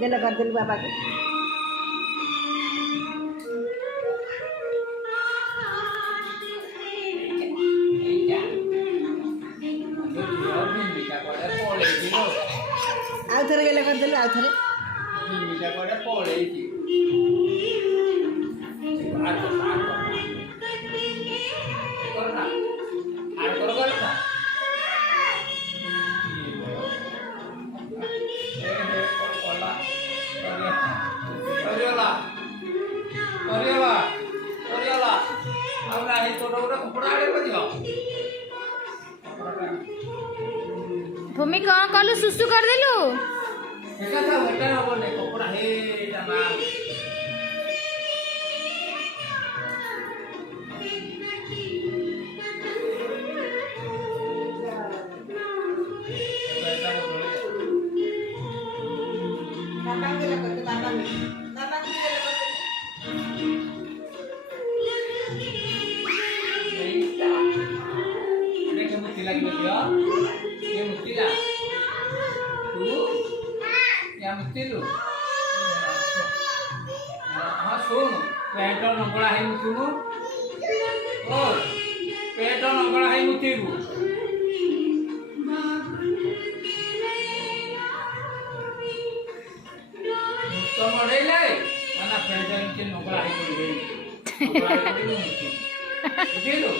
गेला कर दिल बाबा के आउ थरे गेला कर दिल आउ थरे भूमि कौन कलु सुसु कर देलु बाबा गेला कर बाबा बाबा गेला कर पेट नंगड़ा है मुतुनु ओ पेट नंगड़ा है मुतिबु तो मरेले माना पेट के नंगड़ा है मुतिबु बुझिलु